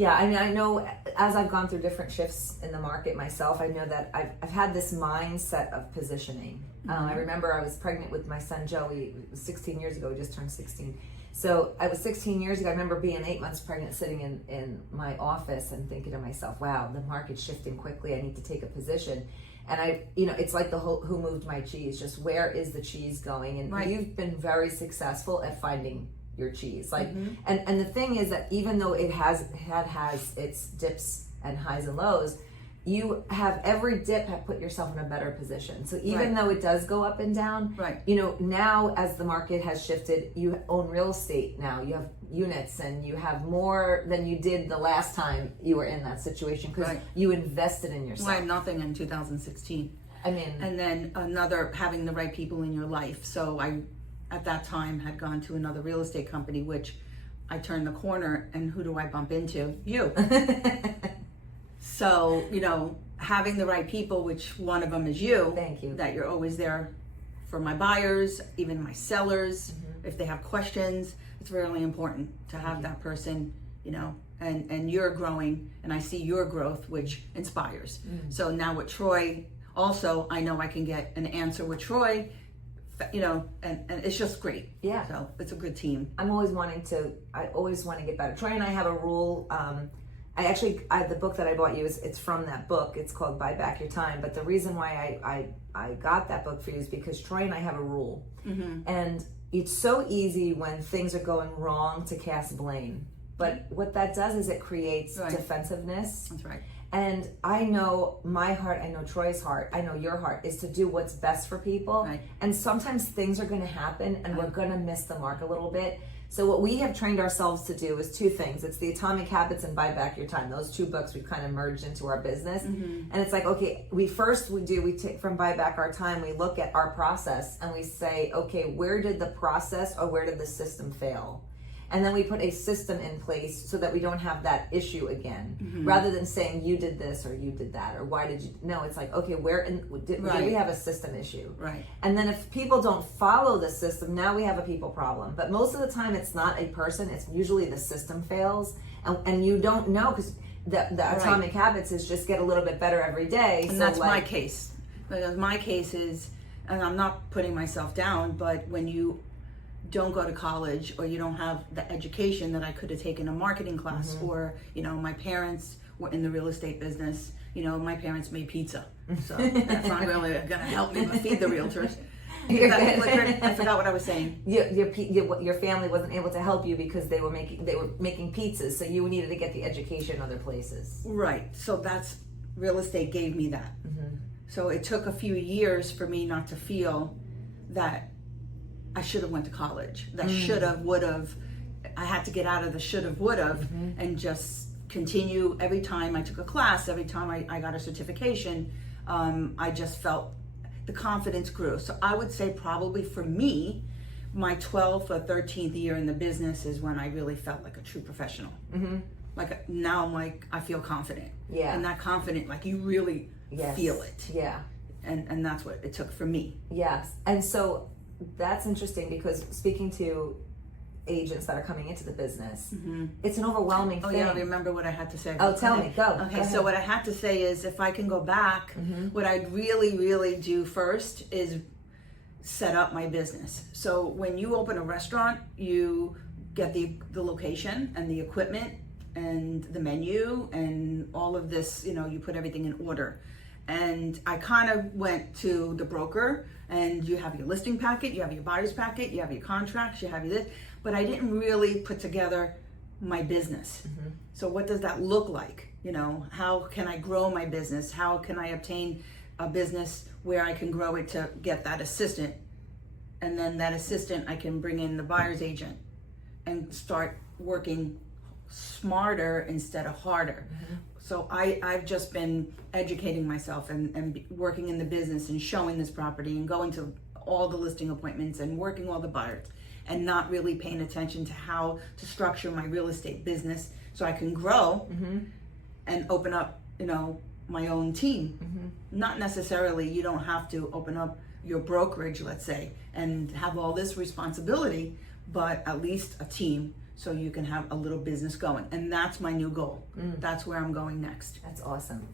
Yeah, I mean, I know as I've gone through different shifts in the market myself, I know that I've had this mindset of positioning. I remember I was pregnant with my son Joey 16 years ago. He just turned 16. So I was 16 years ago. I remember being 8 months pregnant, sitting in my office and thinking to myself, wow, the market's shifting quickly. I need to take a position. And it's like the whole who moved my cheese, just where is the cheese going? And you've been very successful at finding your cheese. And the thing is that even though it has its dips and highs and lows, you have every dip have put yourself in a better position. So even though it does go up and down, now as the market has shifted, you own real estate now. You have units and you have more than you did the last time you were in that situation because you invested in yourself. Well, I had nothing in 2016. I mean, and then having the right people in your life. So I, at that time, had gone to another real estate company, which I turned the corner, and who do I bump into? You. So, having the right people, which one of them is you. Thank you. That you're always there for my buyers, even my sellers. If they have questions, it's really important to have that person, and you're growing, and I see your growth, which inspires. So now with Troy, also, I know I can get an answer with Troy, and it's just great. Yeah. So it's a good team. I always want to get better. Troy and I have a rule. The book that I bought you it's from that book. It's called Buy Back Your Time. But the reason why I got that book for you is because Troy and I have a rule. And it's so easy when things are going wrong to cast blame. But what that does is it creates defensiveness. That's right. And I know my heart, I know Troy's heart, I know your heart is to do what's best for people. And sometimes things are going to happen and we're going to miss the mark a little bit. So what we have trained ourselves to do is two things. It's the Atomic Habits and Buy Back Your Time. Those two books we've kind of merged into our business. And it's like, okay, we take from Buy Back Our Time, we look at our process and we say, okay, where did the process or where did the system fail? And then we put a system in place so that we don't have that issue again. Rather than saying you did this or you did that or why did you, no, it's like, okay, did we have a system issue? And then if people don't follow the system, now we have a people problem. But most of the time it's not a person, it's usually the system fails. And you don't know because the Atomic Habits is just get a little bit better every day. And so that's my case. Because my case is, and I'm not putting myself down, but when you don't go to college or you don't have the education that I could have taken a marketing class or, my parents were in the real estate business, my parents made pizza. So that's not really going to help me but feed the realtors. I forgot what I was saying. Your family wasn't able to help you because they were making pizzas, so you needed to get the education other places. Right. So that's real estate gave me that. So it took a few years for me not to feel that I should have went to college. That should have, would have. I had to get out of the should have, would have, and just continue. Every time I took a class, every time I got a certification, I just felt the confidence grew. So I would say probably for me, my 12th or 13th year in the business is when I really felt like a true professional. Like now I'm like, I feel confident. Yeah. And that confident, like you really feel it. Yeah. And that's what it took for me. Yes. And so that's interesting because speaking to agents that are coming into the business, it's an overwhelming thing. Oh yeah, I remember what I had to say. Oh, tell me, go. Okay, so what I had to say is if I can go back, what I'd really, really do first is set up my business. So when you open a restaurant, you get the location and the equipment and the menu and all of this, you put everything in order. And I kind of went to the broker and you have your listing packet, you have your buyer's packet, you have your contracts, you have your this, but I didn't really put together my business. So what does that look like? How can I grow my business? How can I obtain a business where I can grow it to get that assistant? And then that assistant, I can bring in the buyer's agent and start working smarter instead of harder. So I've just been educating myself and working in the business and showing this property and going to all the listing appointments and working all the buyers and not really paying attention to how to structure my real estate business so I can grow and open up, my own team. Not necessarily, you don't have to open up your brokerage, let's say, and have all this responsibility, but at least a team so you can have a little business going. And that's my new goal. That's where I'm going next. That's awesome.